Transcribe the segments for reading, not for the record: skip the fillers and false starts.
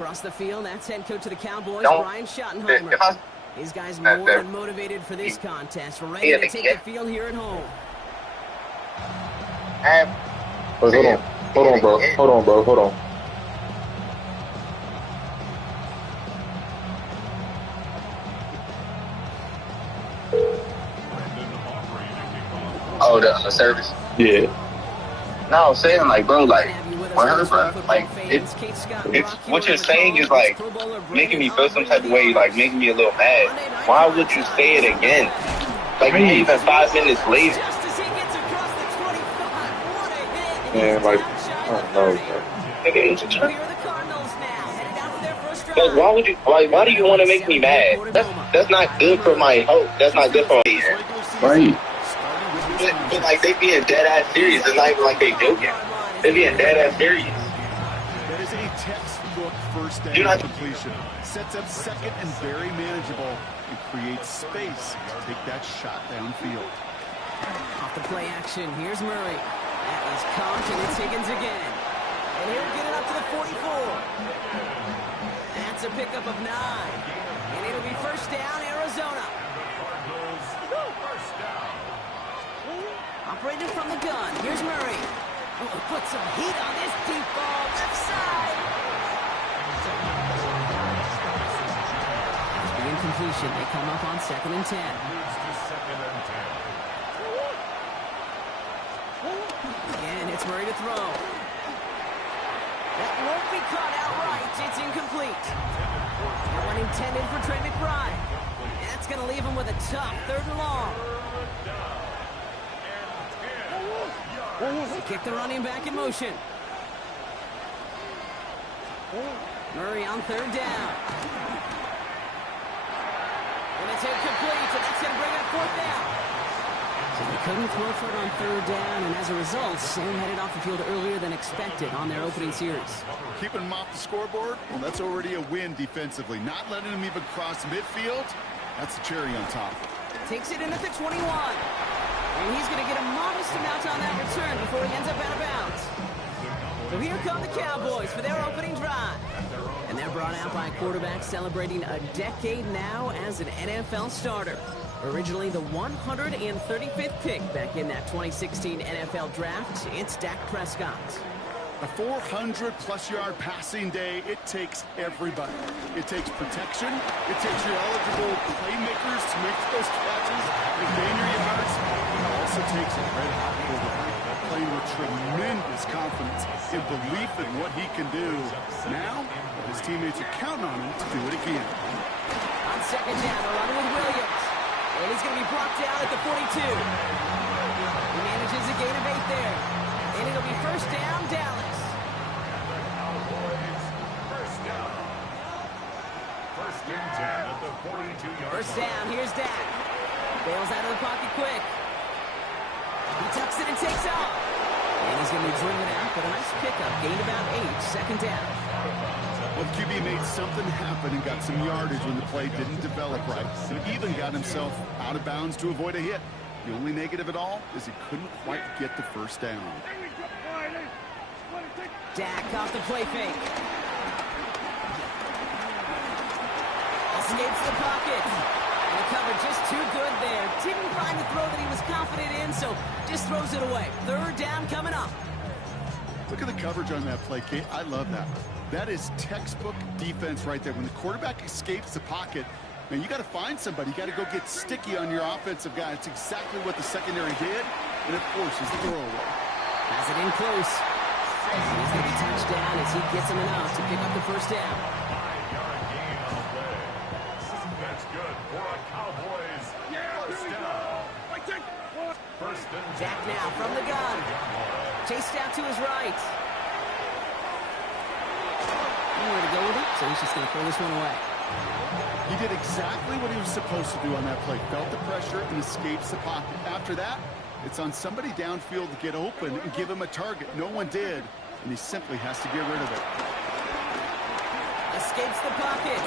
Across the field, that's head coach of the Cowboys, Brian Schottenheimer. These guys more than motivated for this contest. We're ready to take the field here at home. Hold on, bro. Oh, the service? Yeah. No, I'm saying, like, bro, like, with her, bro, like, it's what you're saying is, like, making me feel some type of way, like, making me a little mad. Why would you say it again? Like, even 5 minutes later. Man, like, I don't know, bro. Like, why would you, like, why do you want to make me mad? That's not good for my hope. That's not good for me. Right. But like, they being dead-ass serious. It's not even like they joking. They being dead-ass serious. That is a textbook first down completion. Sets up second and very manageable and creates space to take that shot downfield. Off the play action, here's Murray. That is caught, and it's Higgins again. And he'll get it up to the 44. That's a pickup of 9. And it'll be first down, Arizona. Operating from the gun. Here's Murray. Oh, put some heat on this deep ball. Left side. The incompletion. They come up on 2nd and 10. Again, it's Murray to throw. That won't be caught outright. It's incomplete. That one intended for Trey McBride. That's going to leave him with a tough 3rd and long. They kick the running back in motion. Murray on 3rd down. And it's incomplete, and that's going to bring up 4th down. So they couldn't throw for it on 3rd down, and as a result, Sam headed off the field earlier than expected on their opening series. Keeping him off the scoreboard, well, that's already a win defensively. Not letting him even cross midfield, that's the cherry on top. Takes it in at the 21. And he's going to get a modest amount on that return before he ends up out of bounds. So here come the Cowboys for their opening drive. And they're brought out by a quarterback celebrating a decade now as an NFL starter. Originally the 135th pick back in that 2016 NFL draft, it's Dak Prescott. A 400-plus-yard passing day, it takes everybody. It takes protection. It takes your eligible playmakers to make those catches and gain your yards. It also takes a red-hot quarterback playing with tremendous confidence and belief in what he can do. Now, his teammates are counting on him to do it again. On 2nd down, a run with Williams. And he's going to be brought down at the 42. He manages a gain of 8 there. And it'll be first down, Dallas. First down, here's Dak. Bails out of the pocket quick. He tucks it and takes off. And he's going to be driven out, but a nice pickup. Gained about 8, 2nd down. Well, QB made something happen and got some yardage when the play didn't develop right. And even got himself out of bounds to avoid a hit. The only negative at all is he couldn't quite get the first down. Dak off the play fake. Escapes the pocket. And the cover just too good there. Didn't find the throw that he was confident in, so just throws it away. 3rd down coming up. Look at the coverage on that play, Kate. I love that. That is textbook defense right there. When the quarterback escapes the pocket, man, you got to find somebody. You got to go get sticky on your offensive guy. It's exactly what the secondary did, and it forces the throwaway. Has it in close. He's going to be touched down as he gets him enough to pick up the first down. That's good for a Cowboys first down. Dak now from the gun. Chased out to his right. Nowhere to go with it, so he's just going to throw this one away. He did exactly what he was supposed to do on that play. Felt the pressure and escapes the pocket. After that, it's on somebody downfield to get open and give him a target. No one did, and he simply has to get rid of it. Escapes the pocket.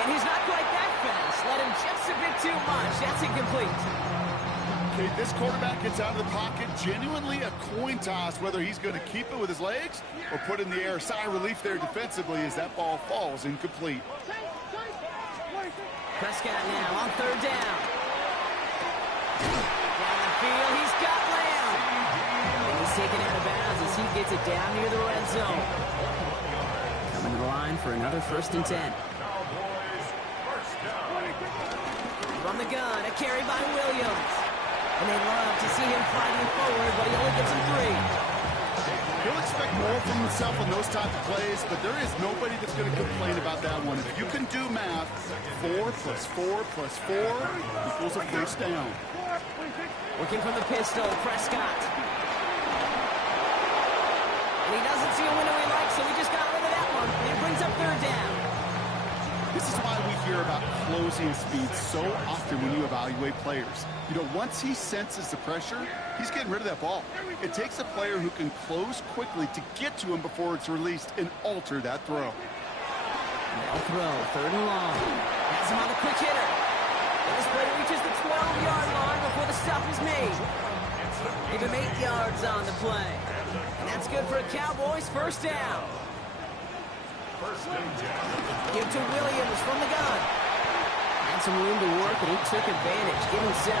And he's not quite that fast. Let him just a bit too much. That's incomplete. Okay, this quarterback gets out of the pocket, genuinely a coin toss whether he's going to keep it with his legs or put it in the air. Sigh of relief there defensively as that ball falls incomplete. Prescott now on third down. Down the field, he's got Lamb. And he's taken out of bounds as he gets it down near the red zone. Coming to the line for another 1st and 10. From the gun, a carry by Williams. And they love to see him fighting forward, but he only gets him 3. He'll expect more from himself on those type of plays, but there is nobody that's going to complain about that one. If you can do math, 4 plus 4 plus 4 equals a first down. Working from the pistol, Prescott. And he doesn't see a window he likes, so he just got rid of that one. And it brings up third down. This is why we hear about closing speed so often when you evaluate players. You know, once he senses the pressure, he's getting rid of that ball. It takes a player who can close quickly to get to him before it's released and alter that throw. Now throw, 3rd and long. Has him on the quick hitter. And this play reaches the 12-yard line before the stop is made. Give him 8 yards on the play. And that's good for a Cowboys 1st down. Give to Williams from the gun. Had some room to work, and he took advantage. Give him 7.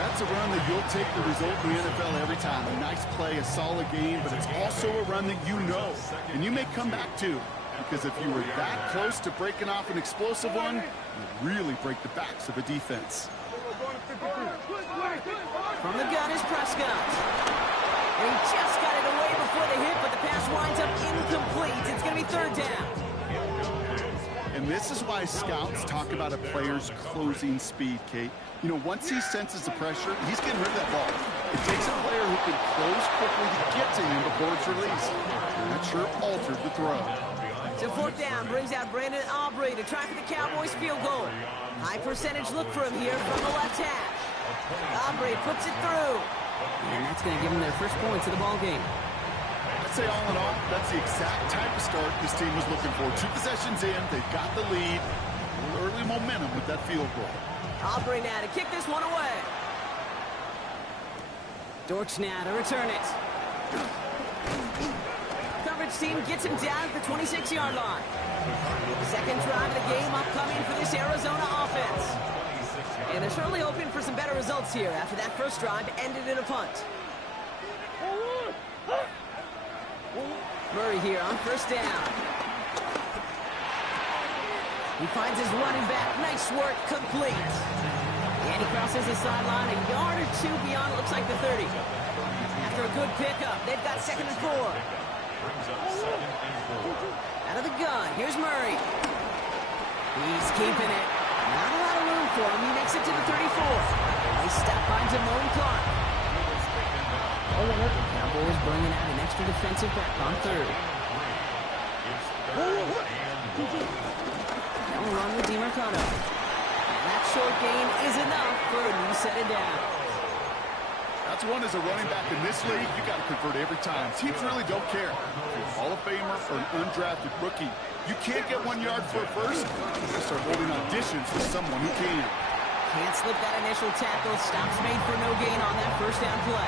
That's a run that you'll take the result in the NFL every time. A nice play, a solid game, but it's also a run that you know, and you may come back to. Because if you were that close to breaking off an explosive one, you really break the backs of a defense. From the gun is Prescott. And he just got it away before the hit, but the pass winds up incomplete. It's going to be 3rd down. And this is why scouts talk about a player's closing speed, Kate. You know, once he senses the pressure, he's getting rid of that ball. It takes a player who can close quickly to get to him before it's released. And that sure altered the throw. So 4th down brings out Brandon Aubrey to try for the Cowboys field goal. High percentage look for him here from the left hash. Aubrey puts it through. And that's going to give them their first points of the ball game. I'd say all in all, that's the exact type of start this team was looking for. 2 possessions in, they've got the lead. A little early momentum with that field goal. Aubrey now to kick this one away. Dortch now to return it. Coverage team gets him down at the 26-yard line. 2nd drive of the game upcoming for this Arizona offense. And they're certainly hoping for some better results here after that first drive ended in a punt. Murray here on 1st down. He finds his running back. Nice work, complete. And he crosses the sideline a yard or 2 beyond, it looks like the 30. After a good pickup, they've got 2nd and 4. Out of the gun, here's Murray. He's keeping it. Not a lot of room for him. He makes it to the 34. They stop by Damone Clark. Cowboys bringing out an extra defensive back on 3rd. Now run with DiMercado. And that short gain is enough for a new set of downs. That's one as a running back in this league, you got to convert every time. Teams really don't care. If you're a Hall of Famer or an undrafted rookie, you can't get 1 yard for a first. You got to start holding auditions for someone who can. Can't slip that initial tackle. Stops made for no gain on that 1st down play.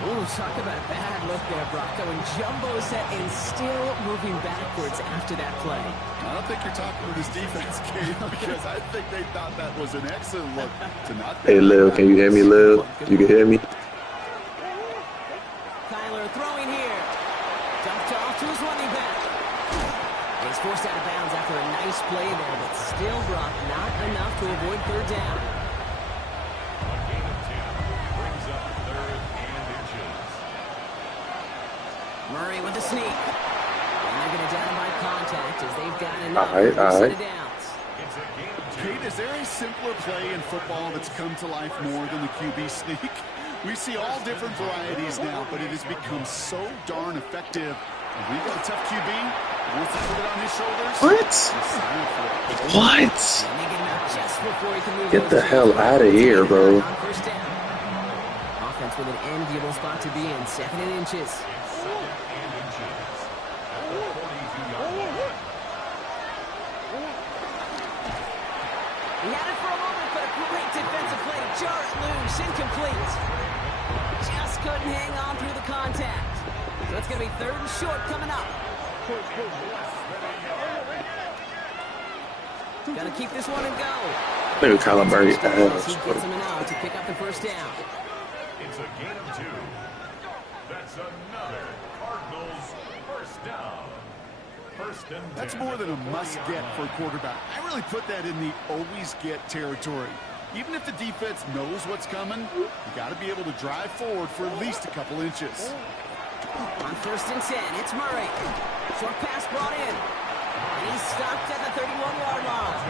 Ooh, talk about a bad look there, Brock. Going jumbo set and still moving backwards after that play. I don't think you're talking with his defense, Kate, because I think they thought that was an excellent look to not. Hey, Lil, can you hear me, Lil? You can hear me? Kyler throwing here. Dumped off to his running back. He's forced out of bounds after a nice play there, but still, Brock, not enough to avoid 3rd down. Murray with the sneak. And they're going to down by contact as they've got enough All right. set of downs. Kate, is there a simpler play in football that's come to life more than the QB sneak? We see all different varieties now, but it has become so darn effective. And we've got a tough QB. Once he put it on his shoulders. What? Get the hell out of here, bro. Offense with an enviable spot to be in. 2nd and inches. He had it for a moment, but a great defensive play to jar couldn't hang on through the contact. So it's going to be 3rd and short coming up. Got to keep this one and go. Maybe Kyler Murray. He gets him an out to pick up the first down. It's a gain of 2. That's another Cardinals first down. First and 10. That's more than a must-get for a quarterback. I really put that in the always-get territory. Even if the defense knows what's coming, you got to be able to drive forward for at least a couple inches. On 1st and 10, it's Murray. Short pass brought in. And he's stopped at the 31-yard line.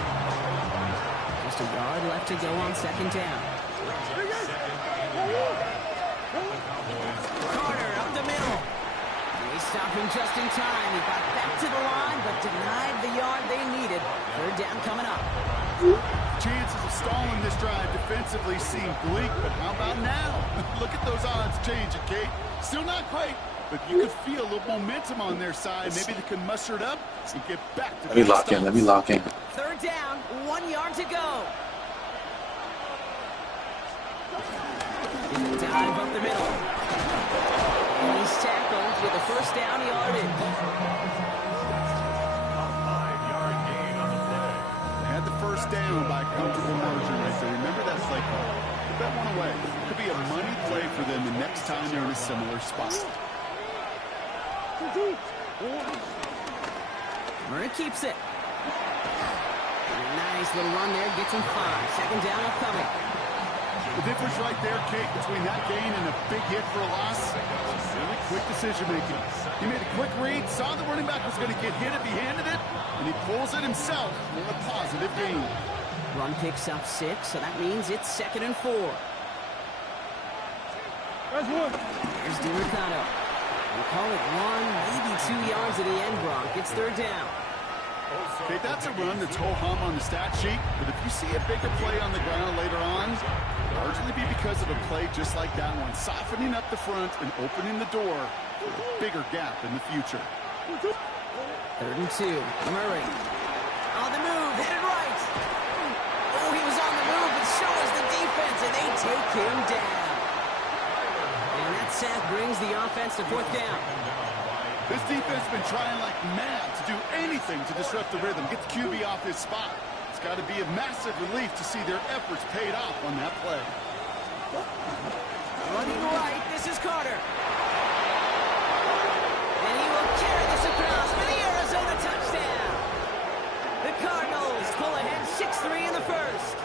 Just a yard left to go on 2nd down. Carter up the middle. They stopped him just in time. He got back to the line, but denied the yard they needed. 3rd down coming up. Chances of stalling this drive defensively seem bleak, but how about now? Look at those odds changing, Kate. Still not quite, but you could feel a little momentum on their side. Maybe they can muster it up and get back to Let me lock in. Let me lock in. 3rd down, 1 yard to go. Dive up the middle. And he's tackled with a 1st down yardage. A 5-yard gain on the play. Had the first down by a comfortable margin right there. Remember that play call. Put that one away. Could be a money play for them the next time they're in a similar spot. Murray keeps it. And a nice little run there. Gets him 5. 2nd down upcoming. The difference right there, Kate, between that gain and a big hit for a loss, really quick decision-making. He made a quick read, saw the running back was going to get hit if he handed it, and he pulls it himself for a positive gain. Run picks up 6, so that means it's 2nd and 4. There's DiMercado. We'll call it 1, maybe 2 yards at the end, Gronk. It's 3rd down. Okay, that's a run that's ho-hum on the stat sheet, but if you see a bigger play on the ground later on, largely be because of a play just like that one, softening up the front and opening the door for a bigger gap in the future. 3rd and 2. Murray. On the move, headed right. Oh, he was on the move, but so was the defense, and they take him down. And that sack brings the offense to 4th down. This defense has been trying like mad to do anything to disrupt the rhythm, get the QB off his spot. It's got to be a massive relief to see their efforts paid off on that play. Running right, this is Carter. And he will carry this across for the Arizona touchdown. The Cardinals pull ahead 6-3 in the 1st.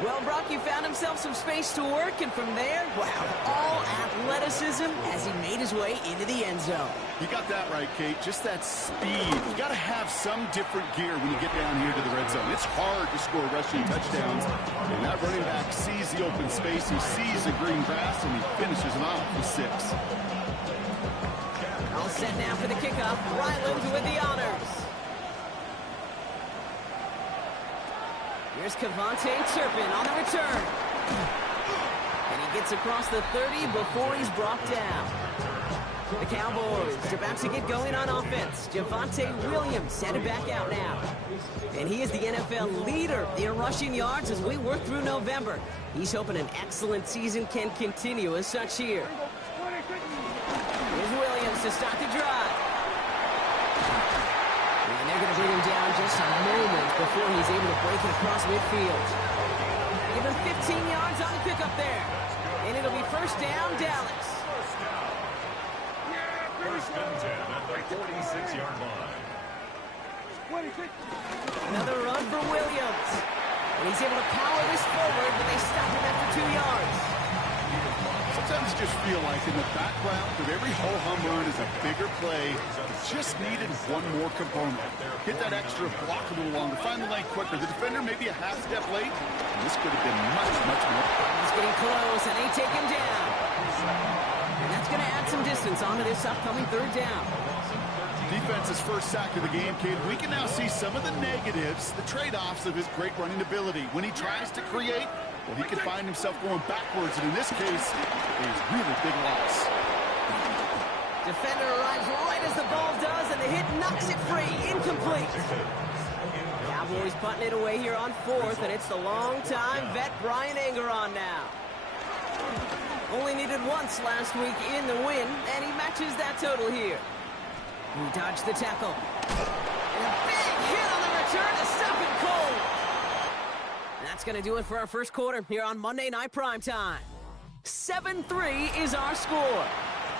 Well, Brock, you found himself some space to work, and from there, wow, all athleticism as he made his way into the end zone. You got that right, Kate. Just that speed. You got to have some different gear when you get down here to the red zone. It's hard to score rushing touchdowns, and that running back sees the open space, he sees the green grass, and he finishes it off with 6. All set now for the kickoff. Ryland with the honors. Here's Cavante Turpin on the return. And he gets across the 30 before he's brought down. The Cowboys about to get going on offense. Javonte Williams headed back out now. And he is the NFL leader in rushing yards as we work through November. He's hoping an excellent season can continue as such here. Here's Williams to start the drive. And they're going to bring him down just a moment before he's able to break it across midfield. Give him 15 yards on the pickup there. And it'll be 1st down, Dallas. 1st and 10 at the 46-yard line. Another run for Williams. And he's able to power this forward, but they stop him after 2 yards. Sometimes you just feel like in the background of every ho-hum run is a bigger play. Just needed one more component. Hit that extra block a little longer, find the lane quicker. The defender maybe a half step late. And this could have been much, much more. He's getting close, and they take him down. And that's going to add some distance onto this upcoming 3rd down. Defense's first sack of the game, kid. We can now see some of the negatives, the trade-offs of his great running ability. When he tries to create, well, he can find himself going backwards, and in this case, a really big loss. Defender arrives right as the ball does, and the hit knocks it free. Incomplete. Cowboys putting it away here on 4th, and it's the long-time vet Brian Anger on now. Only needed once last week in the win, and he matches that total here. He dodged the tackle. And a big hit on the return to stop it cold. And that's going to do it for our first quarter here on Monday Night Primetime. 7-3 is our score.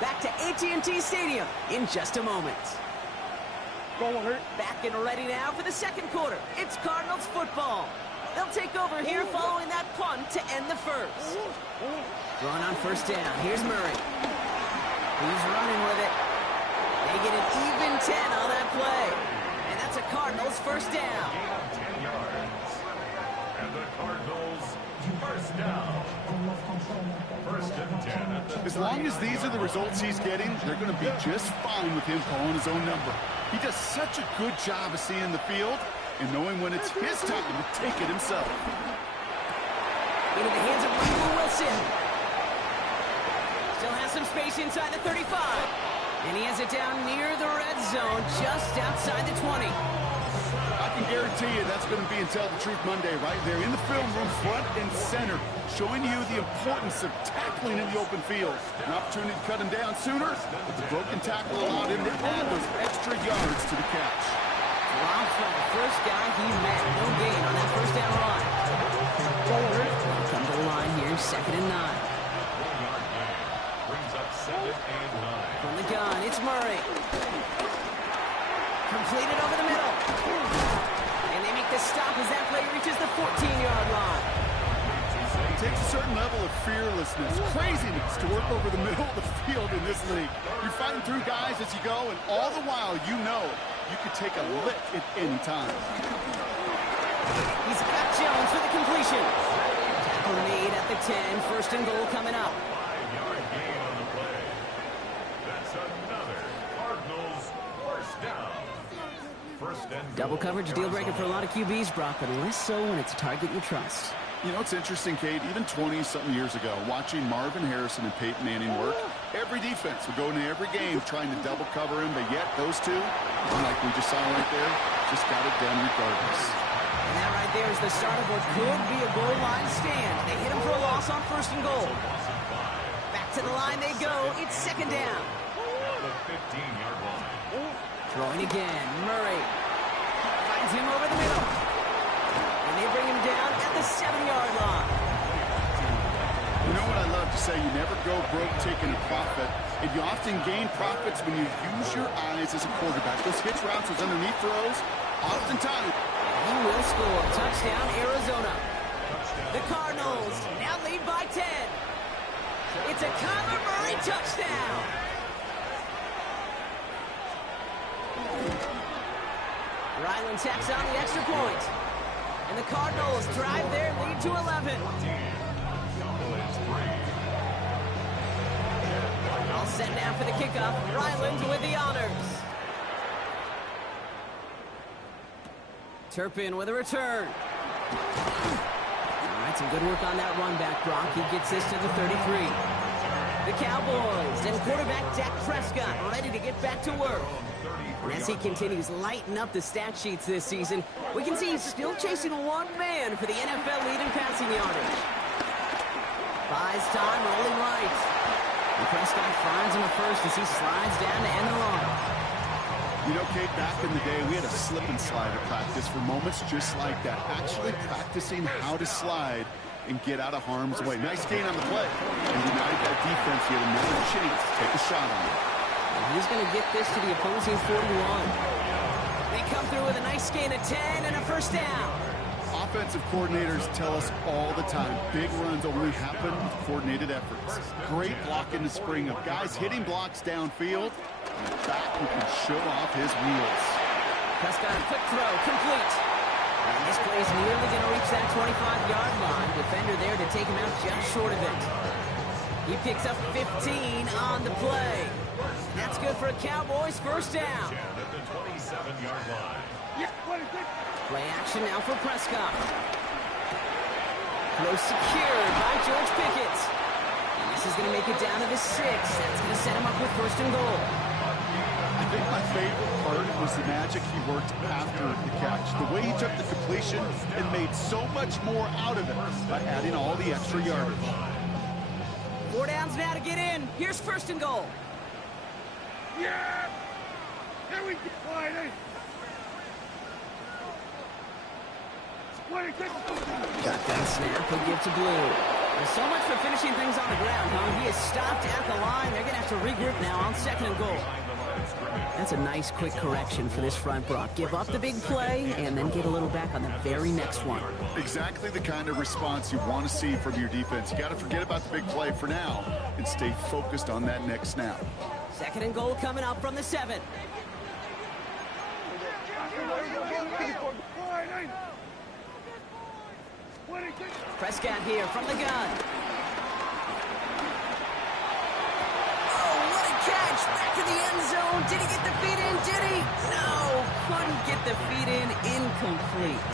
Back to AT&T Stadium in just a moment. Back and ready now for the second quarter. It's Cardinals football. They'll take over here following that punt to end the first. Throwing on first down. Here's Murray. He's running with it. They get an even 10 on that play. And that's a Cardinals first down. 10 yards. And the Cardinals first down. First and 10 at the As long as these are the results he's getting, they're going to be just fine with him calling his own number. He does such a good job of seeing the field and knowing when it's his time to take it himself. Into the hands of Yoooo Wilson. Still has some space inside the 35. And he has it down near the red zone, just outside the 20. I can guarantee you that's going to be in Tell the Truth Monday right there in the film room, front and center, showing you the importance of tackling in the open field. An opportunity to cut him down sooner, but the broken tackle allowed him to add those extra yards to the catch. Dropped from the first guy he met. No gain on that first down run. Come to the line here, 2nd and 9. 1-yard gain. Brings up 2nd and 9. From the gun, it's Murray. Completed over the middle. And they make the stop as that play reaches the 14-yard line. It takes a certain level of fearlessness, craziness to work over the middle of the field in this league. You're fighting through guys as you go, and all the while you know you could take a lick at any time. He's got Jones for the completion. Tackle made at the 10. First and goal coming up. 5-yard gain on the play. That's another Cardinals first down. First and Double goal, coverage deal breaker for a lot of QBs, Brock, but less so when it's a target you trust. You know, it's interesting, Kate, even 20-something years ago, watching Marvin Harrison and Peyton Manning work, every defense would go into every game trying to double cover him, but yet those two, like we just saw right there, just got it done regardless. And that right there is the start of what could be a goal line stand. They hit him for a loss on first and goal. Back to the line they go. It's 2nd down. at the 15-yard line. Throwing again. Murray finds him over the middle. And they bring him down at the 7-yard line. You know what I love to say? You never go broke taking a profit. And you often gain profits when you use your eyes as a quarterback. Those hitch routes, those underneath throws, oftentimes. He will score. Touchdown, Arizona. The Cardinals now lead by 10. It's a Kyler Murray touchdown. Ryland tacks on the extra point. And the Cardinals drive their lead to 11. All set now for the kickoff. Ryland with the honors. Turpin with a return. All right, some good work on that run back, Brock. He gets this to the 33. The Cowboys and quarterback Dak Prescott ready to get back to work. And as he continues lighting up the stat sheets this season, we can see he's still chasing one man for the NFL lead in passing yardage. Buys time, rolling right. And Prescott finds him a first as he slides down to end the run. You know, Kate, back in the day, we had a slip and slide at practice for moments just like that. Actually practicing how to slide and get out of harm's way. Nice gain on the play. And denied that defense. He had another chance to take a shot on it. And he's going to get this to the opposing 41. They come through with a nice gain of 10 and a first down. Offensive coordinators tell us all the time, big runs only happen with coordinated efforts. Great block in the spring of guys hitting blocks downfield, and a back who can show off his wheels. Prescott, a quick throw, complete. And this play is nearly going to reach that 25-yard line. Defender there to take him out just short of it. He picks up 15 on the play. That's good for a Cowboys first down. At the 27-yard line. Play action now for Prescott. Throw secured by George Pickett. And this is going to make it down to the 6. That's going to set him up with first and goal. I think my favorite part was the magic he worked after the catch. The way he took the completion and made so much more out of it by adding all the extra yardage. 4 downs now to get in. Here's first and goal. Yeah! Here we go! Shotgun snap will give to Blue. Well, so much for finishing things on the ground, huh? He is stopped at the line. They're going to have to regroup now on second and goal. That's a nice quick correction for this front, Brock. Give up the big play and then get a little back on the very next one. Exactly the kind of response you want to see from your defense. You got to forget about the big play for now and stay focused on that next snap. Second and goal coming up from the 7. Prescott here from the gun. Oh, what a catch! Back to the end zone. Did he get the feet in? Did he? No, couldn't get the feet in. Incomplete.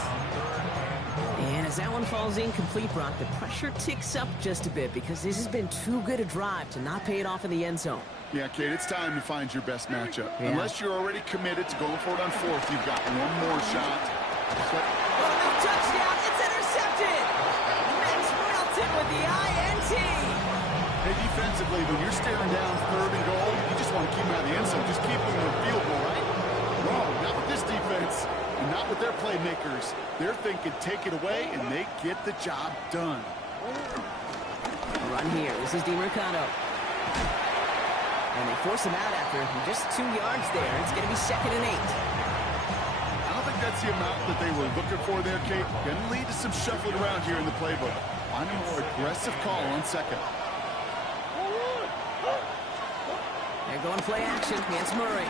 And as that one falls incomplete, Brock, the pressure ticks up just a bit because this has been too good a drive to not pay it off in the end zone. Yeah, Kate, it's time to find your best matchup. Yeah. Unless you're already committed to going for it on fourth, you've got one more shot. But Oh, no touchdown! It's intercepted! Max Middleton with the INT! hey, defensively, when you're staring down third and goal, you just want to keep them out of the end zone. Just keep them in the field goal, right? Wrong. Not with this defense, and not with their playmakers. They're thinking take it away, and they get the job done. A run here. This is DiMercado. And they force him out after just 2 yards there. It's going to be second and 8. I don't think that's the amount that they were looking for there, Kate. Going to lead to some shuffling around here in the playbook. Find a more aggressive call on second. They're going play action against Murray.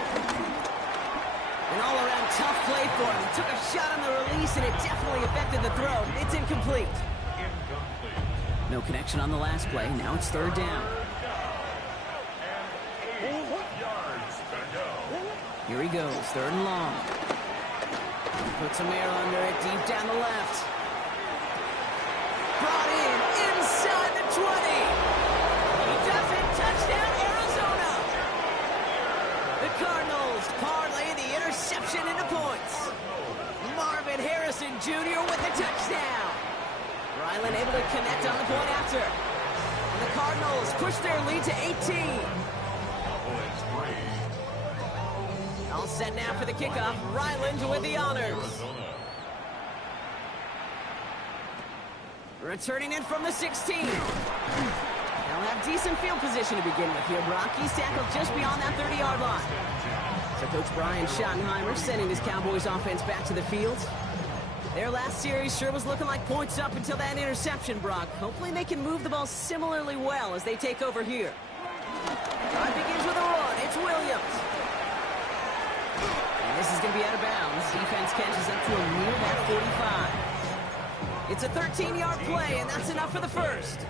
An all-around tough play for him. He took a shot on the release, and it definitely affected the throw. It's incomplete. No connection on the last play. Now it's third down. Here he goes, third and long. Puts some air under it, deep down the left. Brought in, inside the 20. He does it, touchdown, Arizona. The Cardinals parlay the interception into points. Marvin Harrison Jr. with the touchdown. Ryland able to connect on the point after. And the Cardinals push their lead to 18. All set now for the kickoff. Ryland with the honors. Returning in from the 16. They'll have decent field position to begin with here. Brock, he's tackled just beyond that 30-yard line. So Coach Brian Schottenheimer sending his Cowboys offense back to the field. Their last series sure was looking like points up until that interception, Brock. Hopefully they can move the ball similarly well as they take over here. Drive begins with a run. It's Williams. And this is going to be out of bounds. Defense catches up to a near that 45. It's a 13-yard play, and that's enough for the first.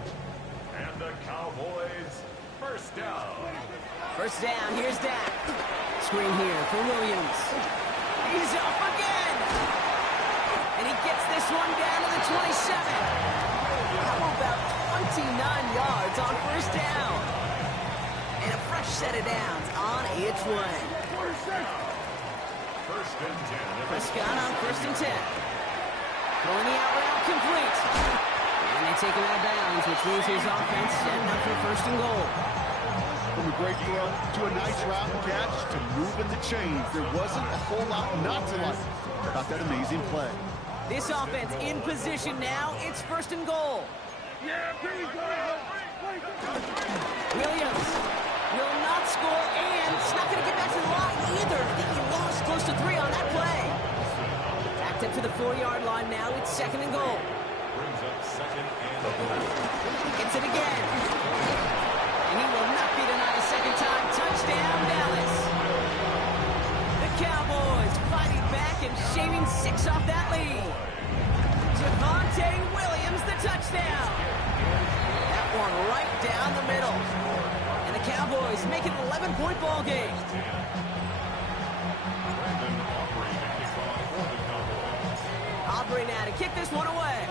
And the Cowboys first down. First down, here's Dak. Screen here for Williams. He's off again. And he gets this one down to the 27. How about 29 yards on first down? And a fresh set of downs on each way. First and 10. Prescott on first and 10. Throwing the out route complete. And they take him out of bounds, which means his offense setting up for first and goal. From a great throw to a nice route and catch to moving the chains. There wasn't a whole lot not to like about that amazing play. This offense in position now. It's first and goal. Williams will not score, and it's not going to get back to the line either. I think he lost close to 3 on that play. Backed up to the 4-yard line now. It's second and goal. Brings up second and goal. Gets it again. And he will not be denied a second time. Touchdown, Dallas. The Cowboys fighting back and shaving 6 off that lead. Javonte Williams, the touchdown. That one right down the middle. And the Cowboys make it an 11-point ball game. Aubrey now to kick this one away.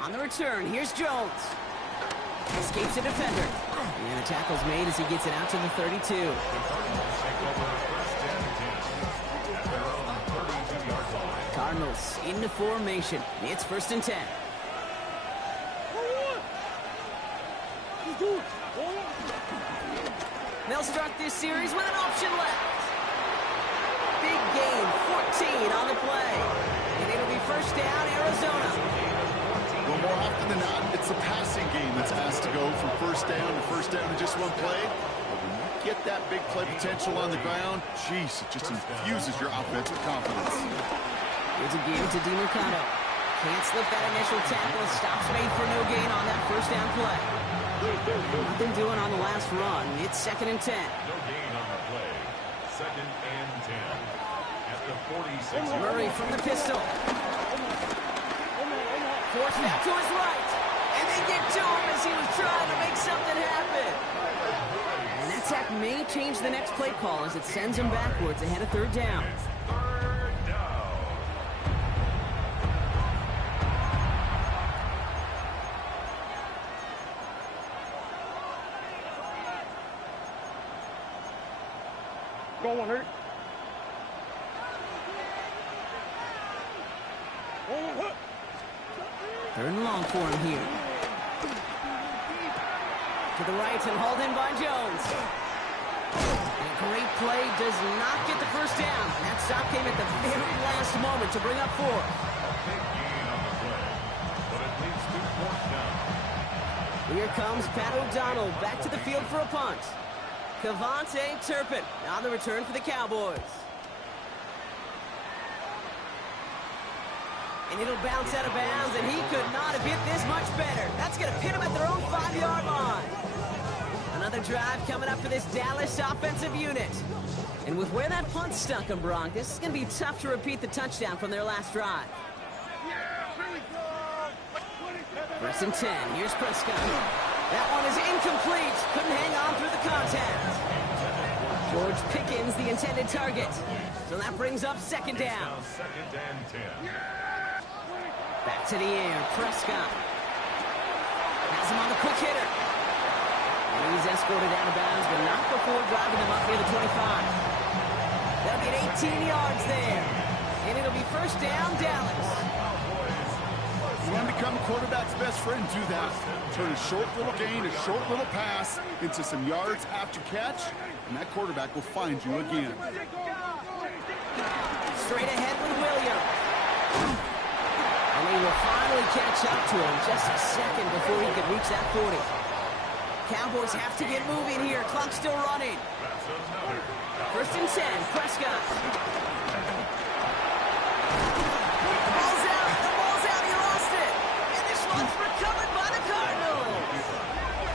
On the return, here's Jones. Escapes a defender. And the tackle's made as he gets it out to the 32. Cardinals into formation. It's 1st and 10. They'll start this series with an option left. Big gain, 14 on the play. And it'll be 1st down, Arizona. Well, more often than not, it's the passing game that's asked to go from 1st down to 1st down in just one play. But when you get that big play potential on the ground, geez, it just infuses your offense with confidence. Here's a give to DiMercado. Can't slip that initial tackle. Stops made for no gain on that 1st down play. Nothing doing on the last run. It's 2nd and 10. No gain on the play. 2nd and 10. At the 46. Murray from the pistol. Forced back to his right. And they get to him as he was trying to make something happen. And that sack may change the next play call as it sends him backwards ahead of 3rd down. It's 3rd down. Go on, Hurt. Third and long for him here. To the right and hauled in by Jones. And a great play does not get the 1st down. That stop came at the very last moment to bring up 4. A big gain on the play, but it leads to 4th down. Here comes Pat O'Donnell back to the field for a punt. Cavante Turpin on the return for the Cowboys. And it'll bounce out of bounds, and he could not have hit this much better. That's going to pin him at their own 5-yard line. Another drive coming up for this Dallas offensive unit. And with where that punt stuck him, Bronk, this is going to be tough to repeat the touchdown from their last drive. 1st and 10. Here's Prescott. That one is incomplete. Couldn't hang on through the contact. George Pickens, the intended target. So that brings up 2nd down. 2nd and 10. Back to the air, Prescott. Has him on the quick hitter. And he's escorted out of bounds, but not before driving them up near the 25. That'll get 18 yards there. And it'll be 1st down, Dallas. You want to become a quarterback's best friend, do that. Turn a short little gain, a short little pass into some yards after catch, and that quarterback will find you again. Straight ahead with Williams. And he will finally catch up to him just a second before he could reach that 40. Cowboys have to get moving here. Clock still running. 1st and 10, Prescott. The ball's out, he lost it. And this one's recovered by the Cardinals.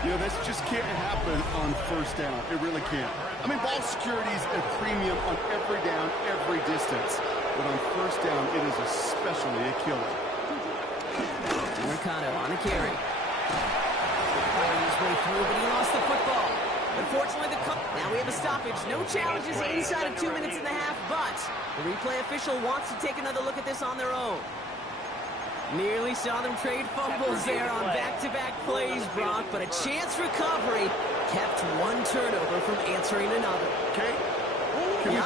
You know, this just can't happen on 1st down. It really can't. I mean, ball security is a premium on every down, every distance. But on 1st down, it is especially a killer. Mercado on a carry. Playing his way through, but he lost the football. Unfortunately, now we have a stoppage. No challenges inside of 2 minutes and a half, but the replay official wants to take another look at this on their own. Nearly saw them trade fumbles there on back-to-back plays, Brock, but a chance recovery kept one turnover from answering another. Okay? Can we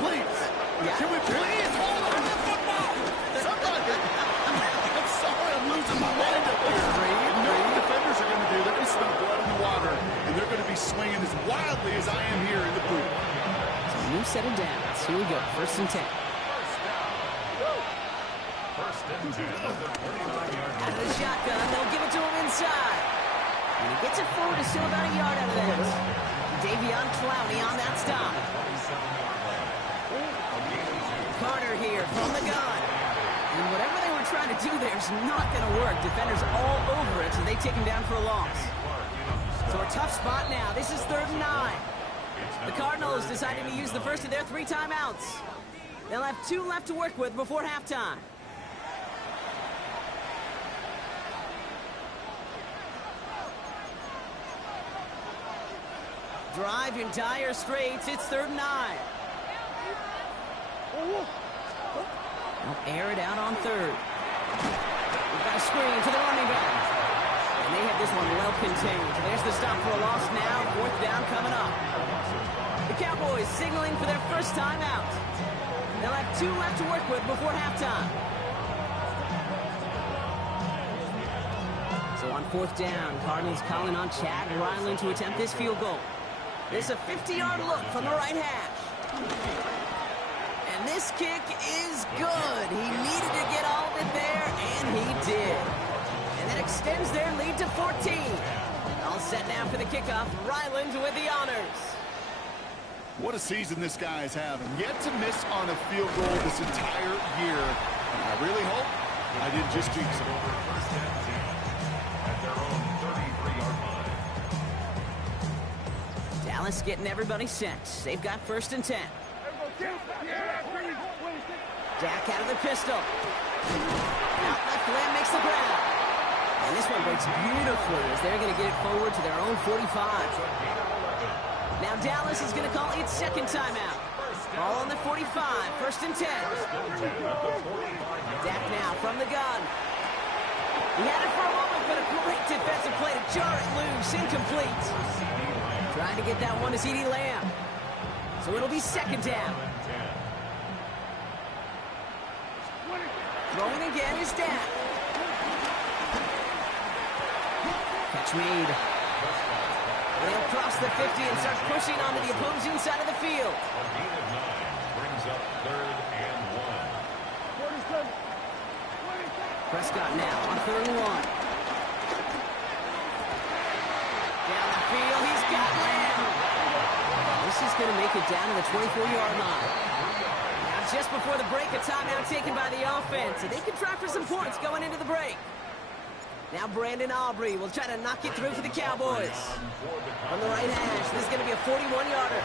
please? Yeah. Can we please hold on to the football? Somebody! I'm sorry, I'm losing my mind up here. You know what the defenders are going to do. They're going to smell blood in the water, and they're going to be swinging as wildly as I am here in the booth. So a new set of downs. Here we go, 1st and 10. First and 10 at the 49-yard Out of the shotgun, they'll give it to him inside. And he gets it forward to still about a yard out of that. Davion Clowney on that stop. Carter here from the gun. And whatever they were trying to do there is not going to work. Defenders all over it, so they take him down for a loss. So a tough spot now. This is 3rd and 9. The Cardinals deciding to use the first of their 3 timeouts. They'll have 2 left to work with before halftime. Drive in dire straits. It's 3rd and 9. They'll air it out on 3rd. We've got a screen to the running back. And they have this one well contained. There's the stop for a loss now. 4th down coming up. The Cowboys signaling for their first timeout. They'll have 2 left to work with before halftime. So on 4th down, Cardinals calling on Chad Ryland to attempt this field goal. There's a 50-yard look from the right hash. And this kick is good. He needed to get all of it there, and he did. And that extends their lead to 14. All set now for the kickoff. Ryland with the honors. What a season this guy is having. Yet to miss on a field goal this entire year. And I really hope I didn't just jinx him. First and 10 at their own 33-yard line. Dallas getting everybody set. They've got 1st and 10. Dak out of the pistol. Out left, Lamb makes the ground. And this one breaks beautifully as they're going to get it forward to their own 45. Now Dallas is going to call its 2nd timeout. Ball on the 45, 1st and 10. Dak now from the gun. He had it for a moment, but a great defensive play to jar it loose, incomplete. Trying to get that one to CeeDee Lamb. So it'll be 2nd down. Throwing again is Dak. Catch made. They'll cross the 50 and start pushing onto the opposing side of the field. A gain of 9 brings up 3rd and 1. Prescott now on 3rd and 1. Down the field, he's got Lamb. This is going to make it down to the 24-yard line. Now just before the break, a timeout taken by the offense. So they can try for some points going into the break. Now Brandon Aubrey will try to knock it through for the Cowboys. From the right hash, this is going to be a 41-yarder.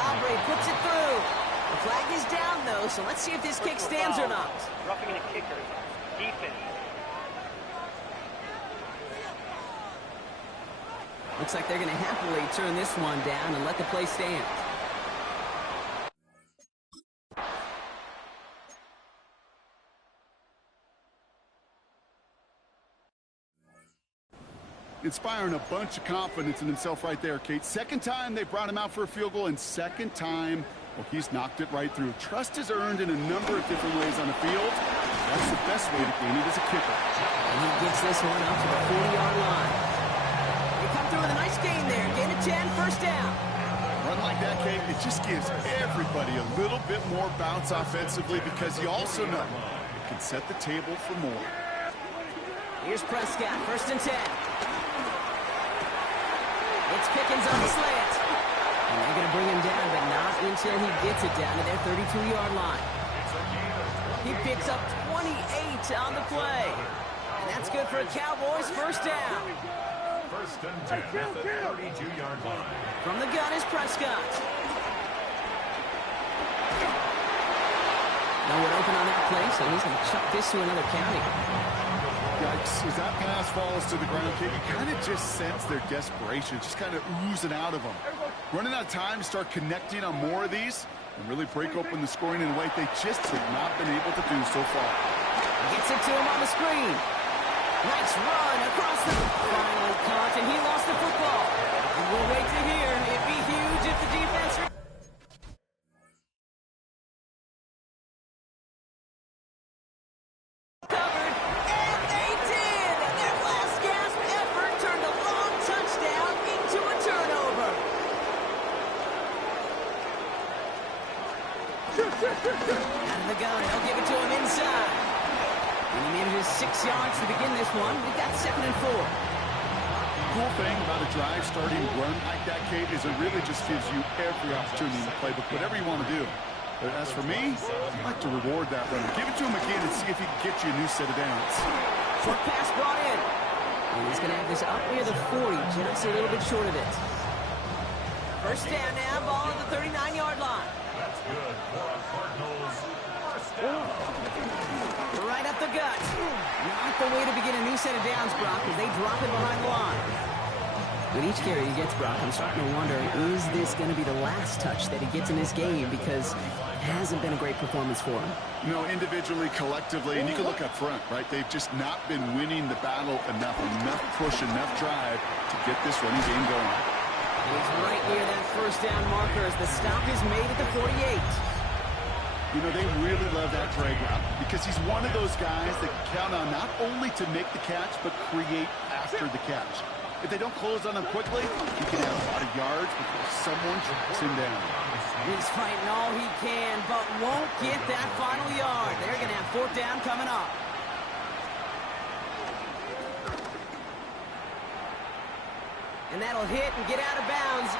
Aubrey puts it through. The flag is down, though, so let's see if this kick stands or not. Roughing the kicker. Defense. Looks like they're going to happily turn this one down and let the play stand. Inspiring a bunch of confidence in himself right there, Kate. 2nd time they brought him out for a field goal, and 2nd time, well, he's knocked it right through. Trust is earned in a number of different ways on the field. That's the best way to gain it as a kicker. And he gets this one up to the 40-yard line. They come through with a nice gain there. Gain of 10, 1st down. Run like that, Kate, it just gives everybody a little bit more bounce offensively because you also know it can set the table for more. Here's Prescott, 1st and 10. It's Pickens on the slant. And they're going to bring him down, but not until he gets it down to their 32-yard line. He picks up 28 on the play. And that's good for a Cowboys 1st down. 1st and 10 at the 32-yard line. From the gun is Prescott. No one open on that play, so he's going to chuck this to another county. Yikes, as that pass falls to the ground, Kate, you kind of just sense their desperation, just kind of oozing out of them. Running out of time to start connecting on more of these and really break open the scoring in a way they just have not been able to do so far. Gets it to him on the screen. Nice run across the... Finally caught, and he lost the football. And we'll wait to hear. It'd be huge if the defense... covered, and they did! Their last gasp effort turned a long touchdown into a turnover. Out of the gun, they'll give it to him inside. And he manages 6 yards to begin this one. We've got 2nd and 4. Cool thing about a drive starting run like that, Kate, is it really just gives you every opportunity in the playbook, whatever you want to do. But as for me, I'd like to reward that runner. Give it to him again and see if he can get you a new set of downs. Short pass brought in. And he's going to have this up near the 40, just a little bit short of it. 1st down now, ball at the 39-yard line. That's good for a Cardinals 1st down. Right up the gut. Not the way to begin a new set of downs, Brock, as they drop it behind the line. With each carry he gets, Brock, I'm starting to wonder, is this going to be the last touch that he gets in this game? Because it hasn't been a great performance for him. You know, individually, collectively, and you can look up front, right? They've just not been winning the battle enough push, enough drive to get this running game going. He's right near that 1st down marker as the stop is made at the 48. You know, they really love that drag route because he's one of those guys that can count on not only to make the catch, but create after the catch. If they don't close on him quickly, he can have a lot of yards before someone tracks him down. He's fighting all he can, but won't get that final yard. They're going to have 4th down coming up. And that'll hit and get out of bounds.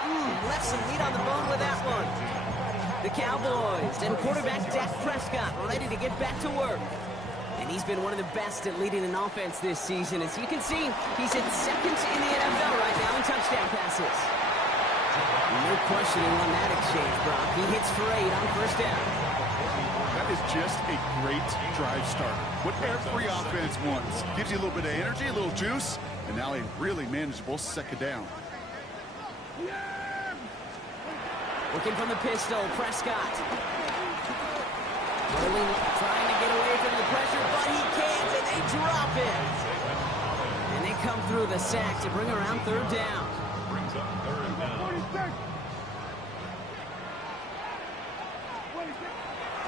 Left some meat on the bone with that one. The Cowboys and quarterback Dak Prescott ready to get back to work. And he's been one of the best at leading an offense this season. As you can see, he's at 2nd in the NFL right now in touchdown passes. No questioning on that exchange, Brock. He hits for 8 on 1st down. That is just a great drive starter. What every offense wants. Gives you a little bit of energy, a little juice, and now a really manageable 2nd down. Looking from the pistol, Prescott. Rolling, trying to get away from the pressure, but he can't, and they drop it. And they come through the sack to bring around 3rd down. Brings up 3rd down.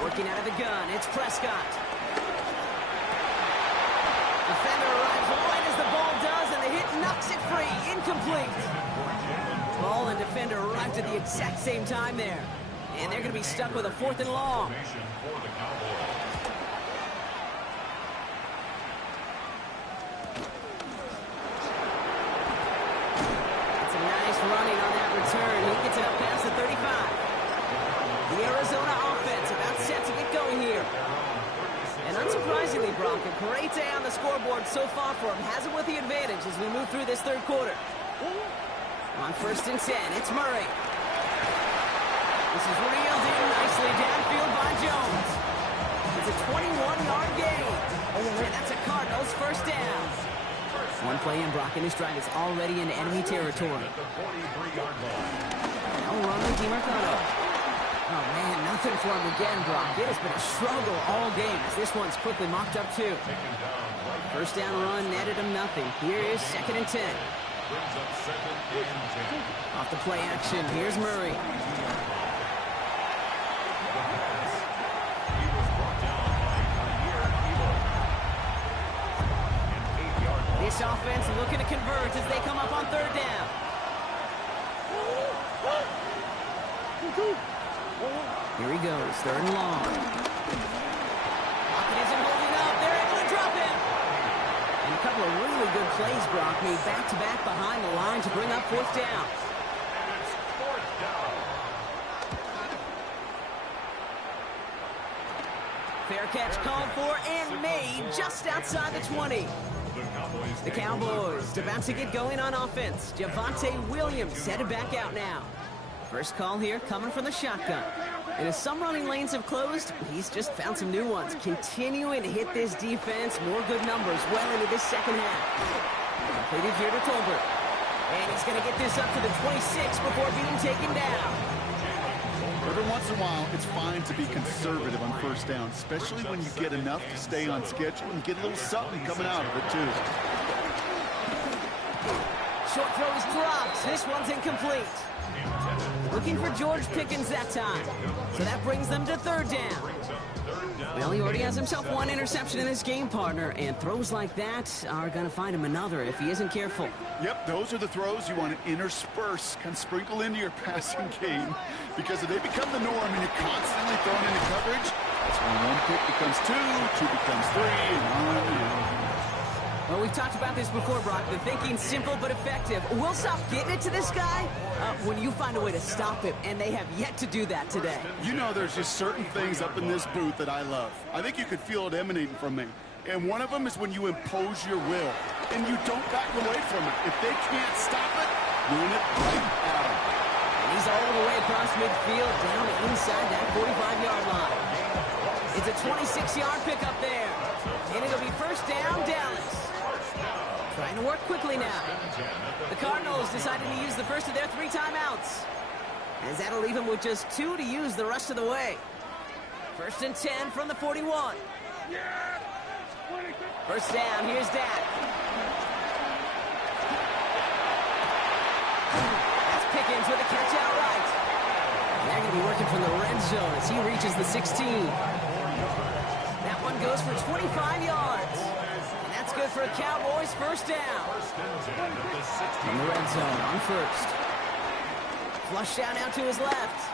Working out of the gun, it's Prescott. Defender arrives right as the ball does, and the hit knocks it free. Incomplete. Ball and defender arrived at the exact same time there. And they're going to be stuck with a 4th and long. For the Cowboys. It's a nice running on that return. He gets it up past the 35. The Arizona offense about set to get going here. And unsurprisingly, Brock, a great day on the scoreboard so far for him. Has it with the advantage as we move through this 3rd quarter. On 1st and 10, it's Murray. This is reeled in nicely downfield by Jones. It's a 21-yard gain. And that's a Cardinals 1st down. One play in, Brock, and this drive is already into enemy territory. At the 43-yard line. No run with DeMarcano. Oh, man, nothing for him again, Brock. It has been a struggle all game as this one's quickly mocked up, too. 1st down run netted him nothing. Here is 2nd and 10. Brings up 2nd and 10. Off the play action, here's Murray. He was brought down by Yoooo Lil. An 8-yard loss. This offense looking to convert as they come up on 3rd down. Here he goes, 3rd and long. Pocket isn't holding up. They're able to drop him. And a couple of really good plays, Brock, made back-to-back behind the line to bring up 4th down. It's 4th down. Fair catch called for and made just outside the 20. The Cowboys about to get going on offense. Javonte Williams headed back out now. First call here coming from the shotgun. And as some running lanes have closed, he's just found some new ones. Continuing to hit this defense. More good numbers well into this 2nd half. Completed here to Tolbert. And he's going to get this up to the 26 before being taken down. Every once in a while, it's fine to be conservative on 1st down, especially when you get enough to stay on schedule and get a little something coming out of it, too. Short throw is dropped. This one's incomplete. Looking for George Pickens that time. So that brings them to 3rd down. Well, he already has himself one interception in his game, partner, and throws like that are going to find him another if he isn't careful. Yep, those are the throws you want to intersperse, kind of sprinkle into your passing game, because if they become the norm and you're constantly thrown into coverage, that's when 1 pick becomes 2, 2 becomes 3, and 1. Well, we've talked about this before, Brock. The thinking's simple but effective. We'll stop getting it to this guy when you find a way to stop him, and they have yet to do that today. You know, there's just certain things up in this booth that I love. I think you could feel it emanating from me. And one of them is when you impose your will, and you don't back away from it. If they can't stop it, run it right at them. And he's all the way across midfield, down inside that 45-yard line. It's a 26-yard pickup there. And it'll be 1st down, Dallas. Trying to work quickly now. The Cardinals decided to use the first of their 3 timeouts, as that'll leave them with just 2 to use the rest of the way. 1st and 10 from the 41. 1st down, here's Dak. That's Pickens with a catch outright. And they're going to be working conversion from the red zone as he reaches the 16. That one goes for 25 yards. And that's good for a Cowboys first down. From the red zone on first. Flush down out to his left.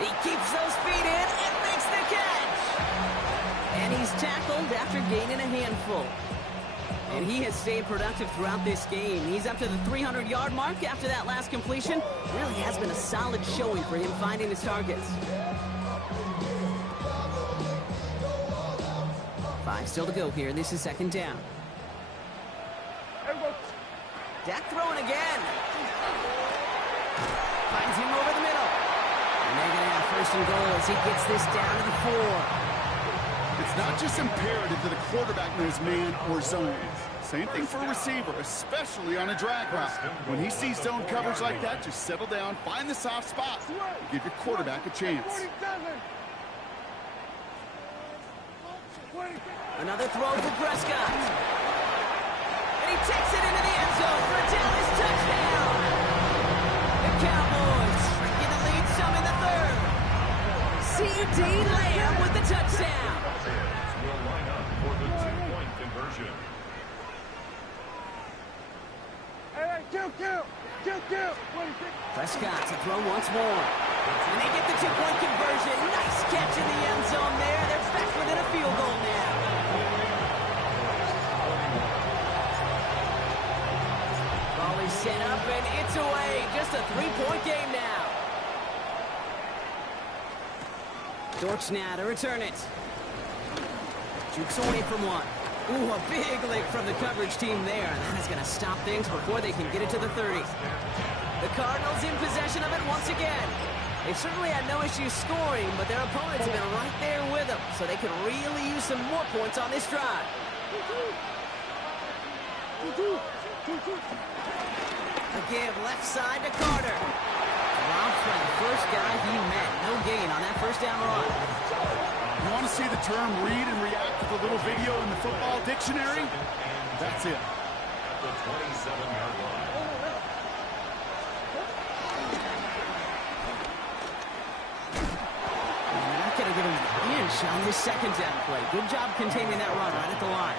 He keeps those feet in and makes the catch. And he's tackled after gaining a handful. And he has stayed productive throughout this game. He's up to the 300-yard mark after that last completion. Really has been a solid showing for him finding his targets. 5 still to go here. This is second down. Dak throwing again. Finds him over the middle. And they're going to have first and goal as he gets this down to the 4. It's not just imperative that a quarterback knows man or zone. Same thing for a receiver, especially on a drag route. When he sees zone coverage like that, just settle down, find the soft spot, and give your quarterback a chance. Another throw for Prescott. And he takes it into the end zone for a Dallas touchdown. The Cowboys shrinking the lead some in the third. C.D. Lamb with the touchdown. Will line up for the 2-point conversion. Prescott to throw once more. And they get the 2-point conversion. Nice catch in the end zone there. They're back within a field goal now. Ball is set up and it's away. Just a 3-point game now. Dortch now to return it. Jukes away from one. Ooh, a big lick from the coverage team there. And that is going to stop things before they can get it to the 30. The Cardinals in possession of it once again. They've certainly had no issues scoring, but their opponents have been right there with them, so they could really use some more points on this drive. A give left side to Carter. Rob for the first guy he met. No gain on that first down run. You want to see the term read and react with a little video in the football dictionary? That's it. The 27-yard line. They're not going to give him an inch on this second down play. Good job containing that run right at the line.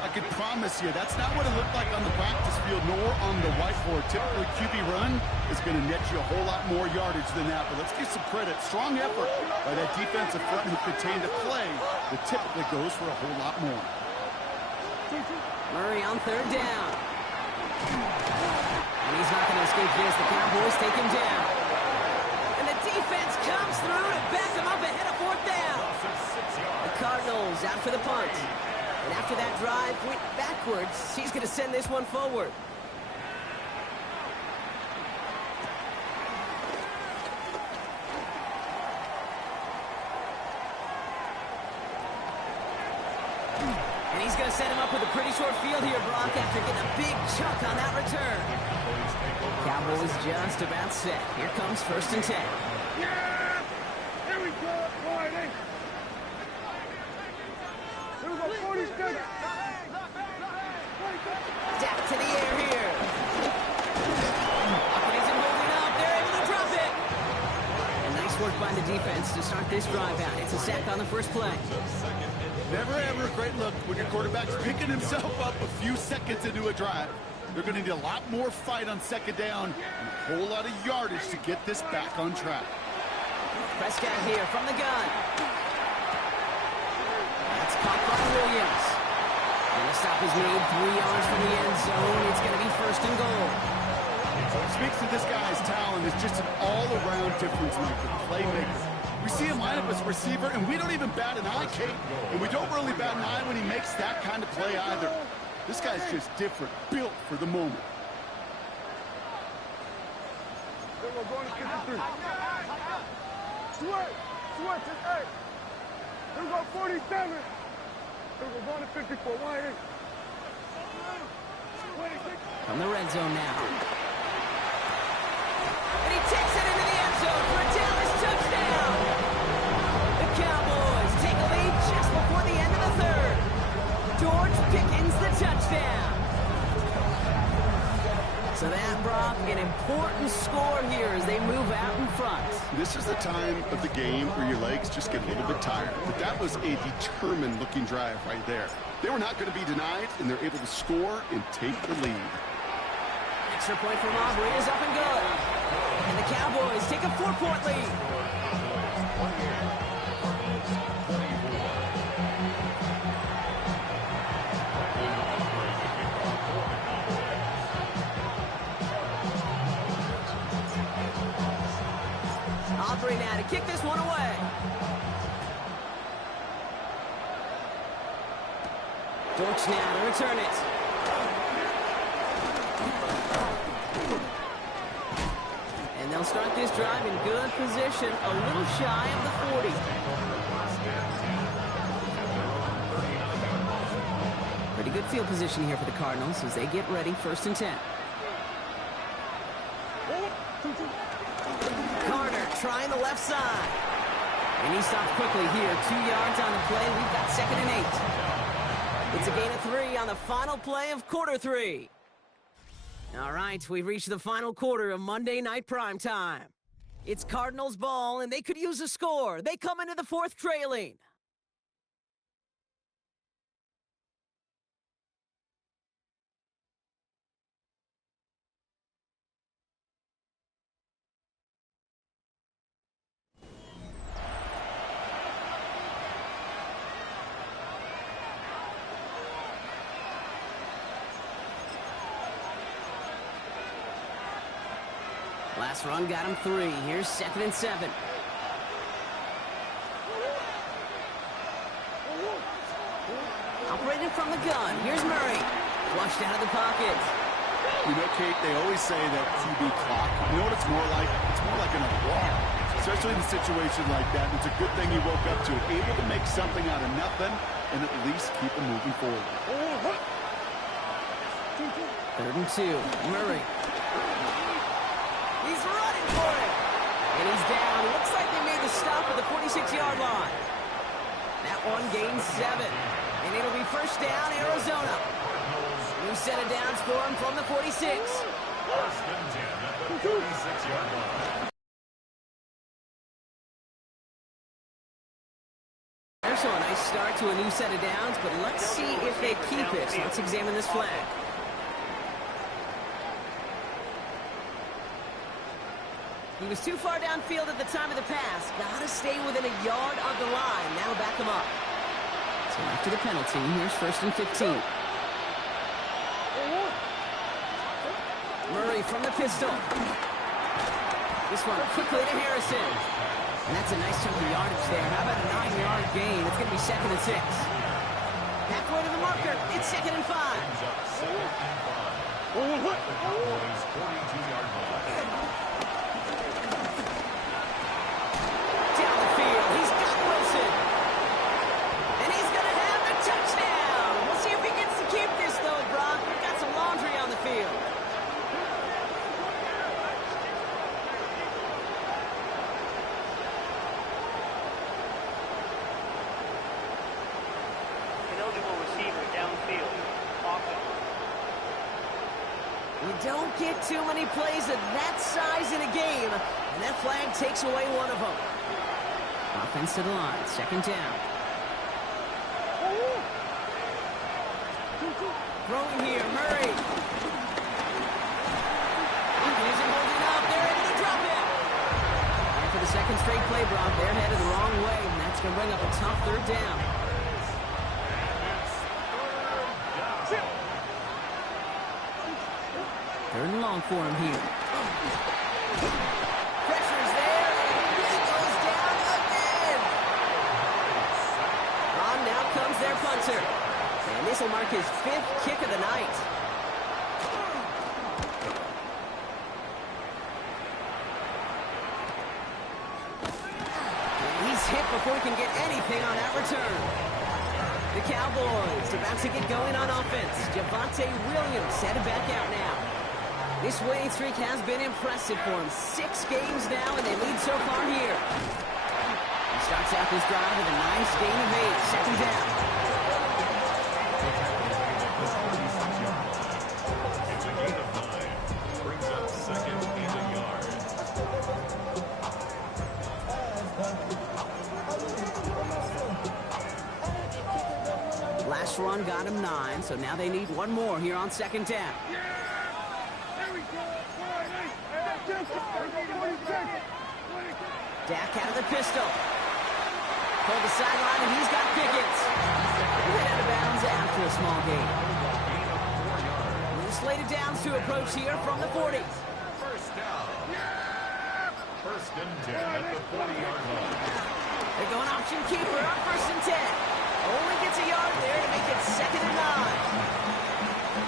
I can promise you, that's not what it looked like on the practice field, nor on the whiteboard. Typically, QB run is going to net you a whole lot more yardage than that. But let's give some credit. Strong effort by that defensive front who contained a play that typically goes for a whole lot more. Murray on third down. And he's not going to escape this. The Cowboys take him down. And the defense comes through to back him up ahead of fourth down. The Cardinals out for the punt. And after that drive went backwards, he's going to send this one forward. And he's going to set him up with a pretty short field here, Brock, after getting a big chunk on that return. Cowboys just about set. Here comes first and 10. Yeah! Here we go, Friday! Here we go, 47! Dak to the air here. Bucket isn't holding up. They're able to drop it. And nice work by the defense to start this drive out. It's a sack on the first play. Never ever a great look when your quarterback's picking himself up a few seconds into a drive. They're going to need a lot more fight on second down and a whole lot of yardage to get this back on track. Prescott here from the gun. That's caught by Williams. And the stop is made 3 yards from the end zone. It's going to be first and goal. Speaks to this guy's talent is just an all-around difference maker, playmaker. We see him line up as a receiver, and we don't even bat an eye, Kate. And we don't really bat an eye when he makes that kind of play either. This guy's just different, built for the moment. Here we're going to 53. Switch! Switch! Hey! Here we go, 47! Here we're going to 54. Why here? From the red zone now. And he takes it into the end zone for a Dallas touchdown. The Cowboys take a lead just before the end of the third. George Pickens the touchdown. So that, Brock, an important score here as they move out in front. This is the time of the game where your legs just get a little bit tired. But that was a determined-looking drive right there. They were not going to be denied, and they're able to score and take the lead. Extra point from Aubrey is up and good. And the Cowboys take a 4-point lead. Aubrey now to kick this one away. Dortch now to return it. And they'll start this drive in good position, a little shy of the 40. Pretty good field position here for the Cardinals as they get ready, 1st and 10. Carter trying the left side. And he stops quickly here. 2 yards on the play. We've got 2nd and 8. It's a gain of 3 on the final play of quarter 3. All right, we've reached the final quarter of Monday Night Primetime. It's Cardinals ball, and they could use a score. They come into the 4th trailing. Last run got him 3. Here's 2nd and 7. Operated from the gun. Here's Murray. Flushed out of the pocket. You know, Kate, they always say that QB clock. You know what it's more like? It's more like an alarm. Especially in a situation like that. It's a good thing you woke up to it. Able to make something out of nothing and at least keep them moving forward. 3rd and 2. Murray. He's running for it. And he's down. Looks like they made the stop at the 46-yard line. That one gains 7. And it'll be 1st down, Arizona. New set of downs for him from the 46. 1st and 10 at the 46-yard line. So a nice start to a new set of downs, but let's see if they keep it. So let's examine this flag. He was too far downfield at the time of the pass. Got to stay within a yard of the line. That'll back him up. So after the penalty, here's 1st and 15. Murray from the pistol. This one quickly to Harrison. And that's a nice chunk of yardage there. How about a 9-yard gain? It's going to be 2nd and 6. Halfway to the marker. It's 2nd and 5. Cowboys 42-yard line. Down the field. He's got Wilson. And he's going to have the touchdown. We'll see if he gets to keep this, though, Brock. We've got some laundry on the field. Ineligible receiver downfield. Offense. You don't get too many plays of that size in a game, and that flag takes away one of them. Offense to the line, 2nd down. Throwing here, Murray. Isn't holding up. They're able to drop it. And for the 2nd straight play, Brock, they're headed the wrong way, and that's going to bring up a tough 3rd down. Third and long for him here. Pressure's there, and he goes down again. On now comes their punter. And this will mark his 5th kick of the night. And he's hit before he can get anything on that return. The Cowboys about to get going on offense. Javonte Williams headed back out now. This winning streak has been impressive for him. 6 games now, and they lead so far here. He starts out this drive with a nice gain of 8. 2nd down. It's a gain of 9. Brings up 2nd run got him 9, so now they need one more here on second down. Dak out of the pistol. Pulled the sideline, and he's got Pickens. He's out of bounds after a small gain. New slated downs to approach here from the 40. First down. First and 10 at the 40-yard line. They're going option keeper on first and 10. Only gets a yard there to make it second and 9.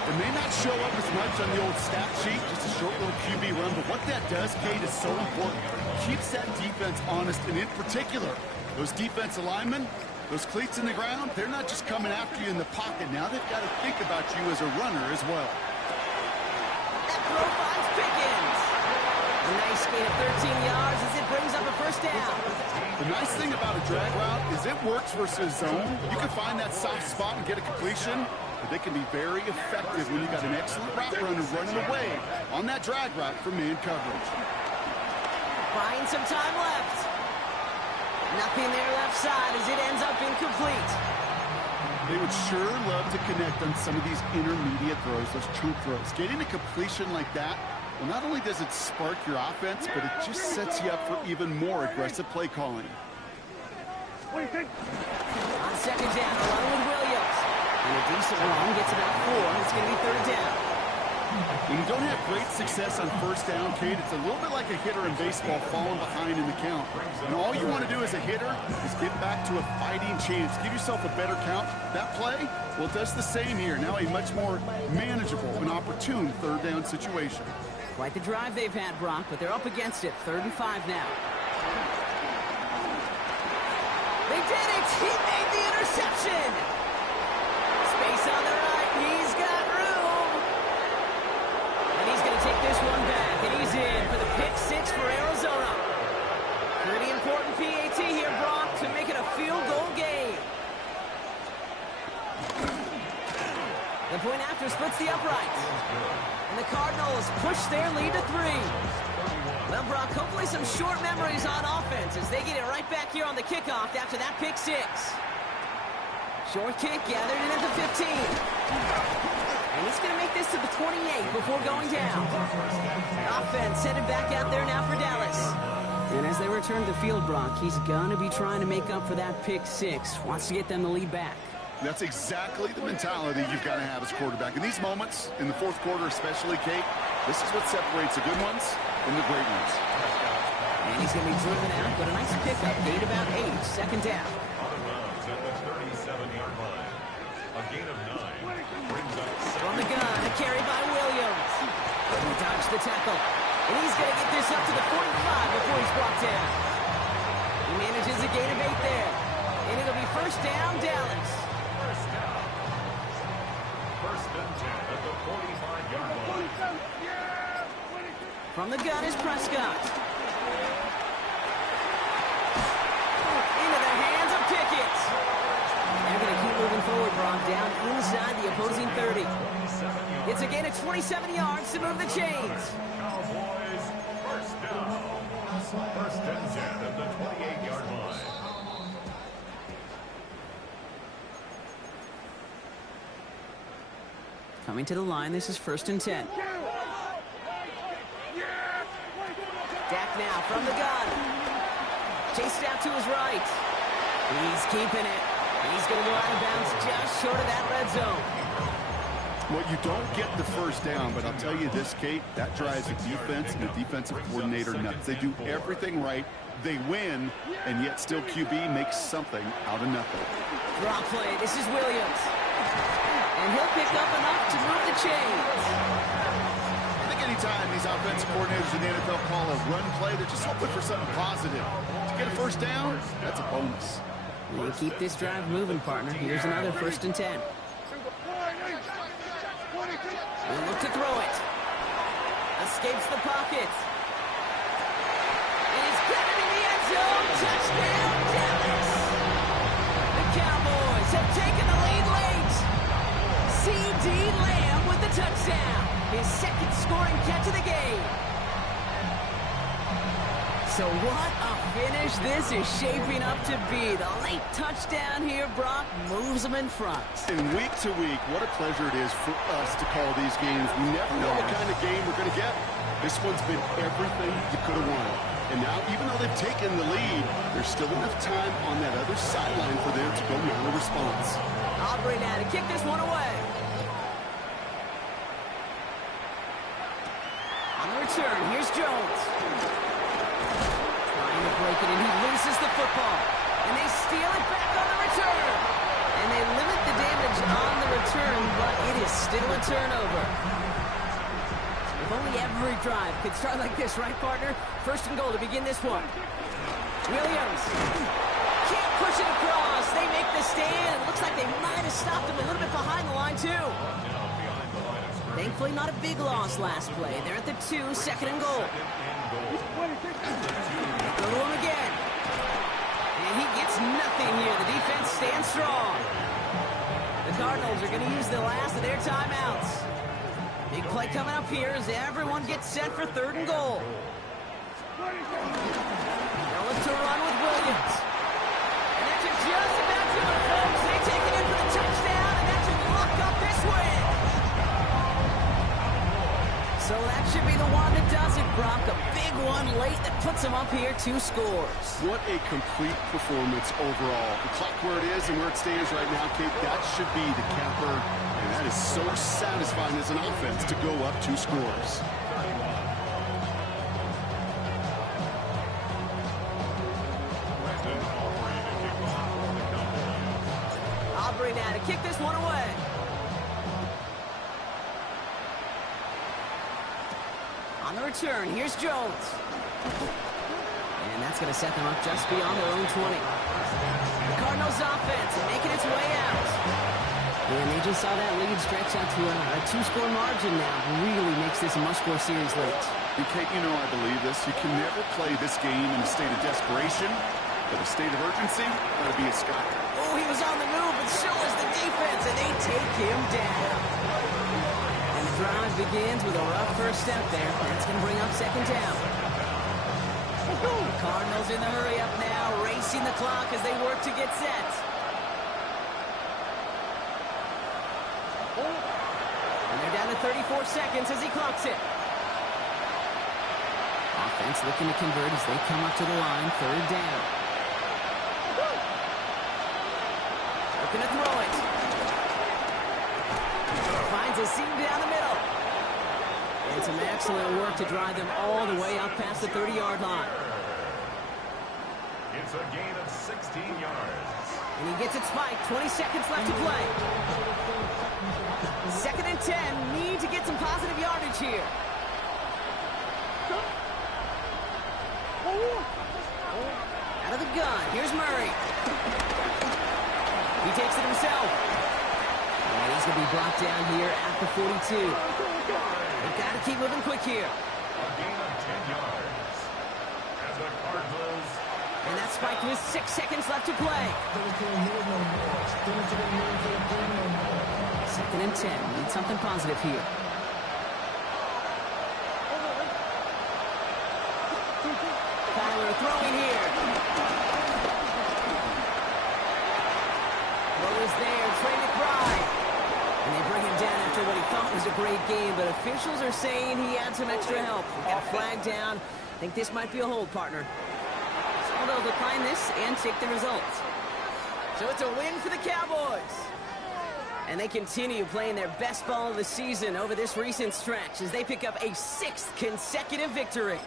It may not show up as much on the old stat sheet, just a short little QB run, but what that does, Kate, is so important. Keeps that defense honest, and in particular, those defensive linemen, those cleats in the ground, they're not just coming after you in the pocket. Now they've got to think about you as a runner as well. That throw finds Pickens. A nice gain of 13 yards as it brings up a first down. The nice thing about a drag route is it works versus zone. You can find that soft spot and get a completion, but they can be very effective when you got an excellent route runner running away on that drag route from man coverage. Buying some time left. Nothing there left side as it ends up incomplete. They would sure love to connect on some of these intermediate throws, those chunk throws. Getting a completion like that, well, not only does it spark your offense, but it just sets you up for even more aggressive play calling. On second down, along with Williams. And a decent run gets about 4. It's going to be third down. When you don't have great success on first down, Kate, it's a little bit like a hitter in baseball falling behind in the count. And all you want to do as a hitter is get back to a fighting chance. Give yourself a better count. That play, well, it does the same here. Now a much more manageable and opportune third down situation. Quite the drive they've had, Brock, but they're up against it. 3rd and 5 now. They did it! He made the interception! Space on the right. He's got room. And he's going to take this one back, and he's in for the pick 6 for Arizona. Pretty important PAT here, Brock, to make it a field goal game. The point after splits the uprights. And the Cardinals push their lead to 3. Well, Brock, hopefully some short memories on offense as they get it right back here on the kickoff after that pick 6. Short kick gathered in at the 15. And he's going to make this to the 28 before going down. Offense headed back out there now for Dallas. And as they return to field, Brock, he's going to be trying to make up for that pick 6. Wants to get them the lead back. That's exactly the mentality you've got to have as quarterback. In these moments, in the fourth quarter especially, Kate, this is what separates the good ones from the great ones. And he's going to be driven out, but a nice pickup. Gain about 8. Second down. On the runs at the 37-yard line. A gain of 9 brings up From the gun, a carry by Williams. He dodged the tackle. And he's going to get this up to the 45 before he's brought down. He manages a gain of 8 there. And it'll be first down, Dallas. first down. First and 10 at the 45-yard line. From the gun is Prescott. Into the hands of Pickett. They're going to keep moving forward, Brock, down inside the opposing 30. It's a gain of 27 yards to move the chains. Cowboys, first down. First and 10 at the 28-yard line. Coming to the line, this is first and 10. Dak now from the gun. Chased out to his right. He's keeping it. And he's going to go out of bounds just short of that red zone. Well, you don't get the first down, but I'll tell you this, Kate, that drives the defense and the defensive coordinator nuts. They do everything right. They win, and yet still QB makes something out of nothing. Drop play. This is Williams. And he'll pick up enough to move the chains. I think anytime these offensive coordinators in the NFL call a run play, they're just hoping for something positive. To get a first down, that's a bonus. We'll keep this drive moving, partner. Here's another first and 10. We'll look to throw it. Escapes the pocket. And he's got it in the end zone. Touchdown, Dallas. The Cowboys have taken the lead late. C.D. Lamb with the touchdown. His second scoring catch of the game. So what a finish this is shaping up to be. The late touchdown here, Brock, moves them in front. And week to week, what a pleasure it is for us to call these games. We never know what kind of game we're going to get. This one's been everything you could have wanted. And now, even though they've taken the lead, there's still enough time on that other sideline for them to go mount a response. Aubrey now to kick this one away. On the return, here's Jones. Trying to break it, and he loses the football. And they steal it back on the return. And they limit the damage on the return, but it is still a turnover. If only every drive could start like this, right, partner? First and goal to begin this one. Williams can't push it across. They make the stand. It looks like they might have stopped him a little bit behind the line, too. Thankfully, not a big loss last play. They're at the 2, second and goal. Go to him again. And he gets nothing here. The defense stands strong. The Cardinals are going to use the last of their timeouts. Big play coming up here as everyone gets set for third and goal. They'll look to run with Williams. And that's just about to it, folks. They take it in for the touchdown, and that should lock up this win. So that should be the one that does it, Brock. A big one late that puts them up here, 2 scores. What a complete performance overall. The clock where it is and where it stands right now, Kate, that should be the capper. And that is so satisfying as an offense to go up 2 scores. Aubrey now to kick this one away. On the return, here's Jones. And that's going to set them up just beyond their own 20. The Cardinals offense making its way out. And they just saw that lead stretch out to a 2-score margin now. Really makes this a must-score series late. And Kate, you know I believe this. You can never play this game in a state of desperation, but a state of urgency got to be a sky. Oh, he was on the move, but so was the defense, and they take him down. And the drive begins with a rough first step there. That's going to bring up second down. Cardinals in the hurry up now, racing the clock as they work to get set. And they're down to 34 seconds as he clocks it. Offense looking to convert as they come up to the line, third down. Looking to throw it. Finds a seam down the middle. And some excellent work to drive them all the way up past the 30-yard line. It's a gain of 16 yards. And he gets it spiked. 20 seconds left to play. Second and 10. Need to get some positive yardage here. Out of the gun. Here's Murray. He takes it himself. And he's going to be brought down here at the 42. They've got to keep moving quick here. A gain of 10 yards. And the Cardinals. And that's spiked with 6 seconds left to play. Second and 10. Need something positive here. Kyler throwing here. Throw is there. Trey McBride. And they bring him down after what he thought was a great game, but officials are saying he had some extra help. We got a flag down. I think this might be a hold, partner. So they'll decline this and take the result. So it's a win for the Cowboys. And they continue playing their best ball of the season over this recent stretch as they pick up a 6th consecutive victory.